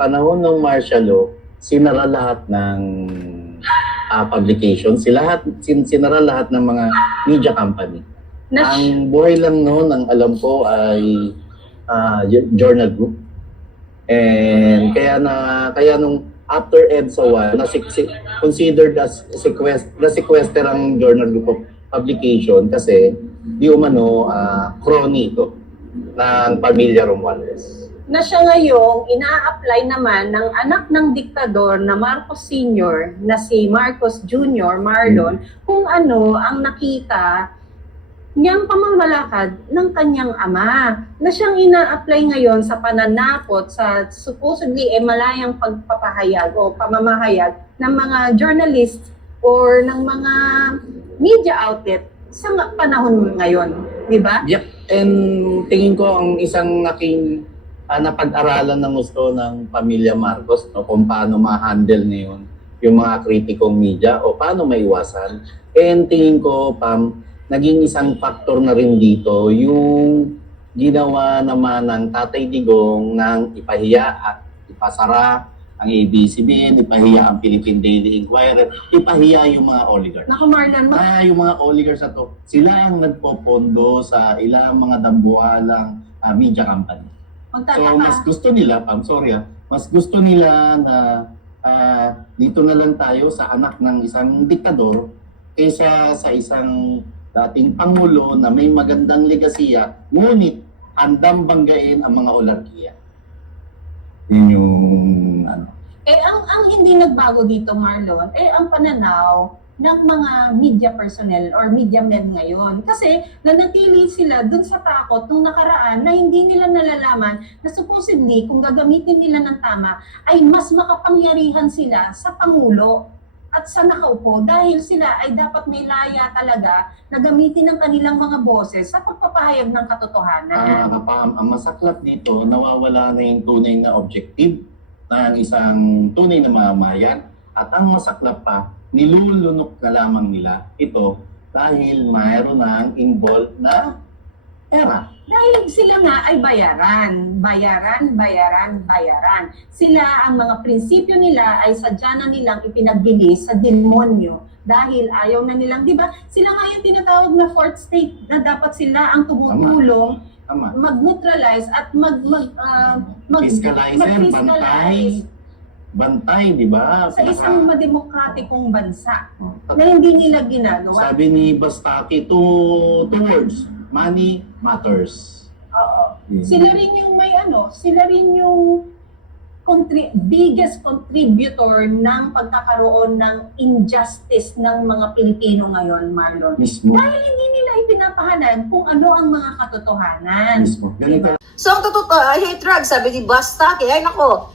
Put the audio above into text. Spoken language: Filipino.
panahon ng martial law, sinara lahat ng publication, sinara lahat ng mga media company. Ang buhay lang noon, ang alam ko ay journal group. And kaya nung after EDSA 1, considered as sequester ang journal group of publication kasi di umano crony ito ng pamilya Romualdez. Na siya ngayong ina-apply naman ng anak ng diktador na Marcos Sr. na si Marcos Jr. Marlon kung ano ang nakita niyang pamamalakad ng kanyang ama na siyang ina-apply ngayon sa pananakot sa supposedly malayang pagpapahayag o pamamahayag ng mga journalists or ng mga media outlet sa panahon ngayon, di ba? Yep, and tingin ko ang isang aking napag-aralan ng gusto ng pamilya Marcos, no, kung paano ma-handle ngayon yung mga kritikong media o paano maiwasan. And tingin ko, Pam, naging isang factor na rin dito yung ginawa naman ng Tatay Digong ng ipahiya at ipasara ang ABS-CBN, ipahiya ang Philippine Daily Inquirer, ipahiya yung mga oligarchs. Naku Marlon, yung mga oligarchs na to, sila ang nagpopondo sa ilang mga dambuhalang media company. So mas gusto nila, mas gusto nila na dito na lang tayo sa anak ng isang diktador kaysa sa isang dating pangulo na may magandang legasiya, ngunit handang banggain ang mga olarkiya. Yun yung ano. Ang hindi nagbago dito, Marlon, ang pananaw ng mga media personnel or media men ngayon. Kasi nanatili sila dun sa takot nung nakaraan na hindi nila nalalaman na supposedly kung gagamitin nila ng tama ay mas makapangyarihan sila sa Pangulo at sa nakaupo dahil sila ay dapat may laya talaga na gamitin ang kanilang mga boses sa pagpapahayag ng katotohanan. Ang masaklap dito, nawawala na yung tunay na objective ng isang tunay na mamamayan at ang masaklap pa, nilulunok na lamang nila ito dahil mayroon ng involved na pera. Dahil sila nga ay bayaran. Sila, ang mga prinsipyo nila ay sadya na nilang ipinagbili sa demonyo dahil ayaw na nilang, di ba? Sila nga yung tinatawag na fourth state na dapat sila ang tumutulong mag-neutralize at mag-fiscalize, bantay, di ba? Sa isang mademokratikong bansa na hindi nila ginagawa. Sabi ni Bastaki, two words, money matters. Oo. Sila rin yung sila rin yung biggest contributor ng pagkakaroon ng injustice ng mga Pilipino ngayon, Marlon. Mismo. Dahil hindi nila ipinapahanan kung ano ang mga katotohanan. Mismo. Ganito. So, ang totoo, I hate drugs, sabi ni Bastaki. Ay, nako,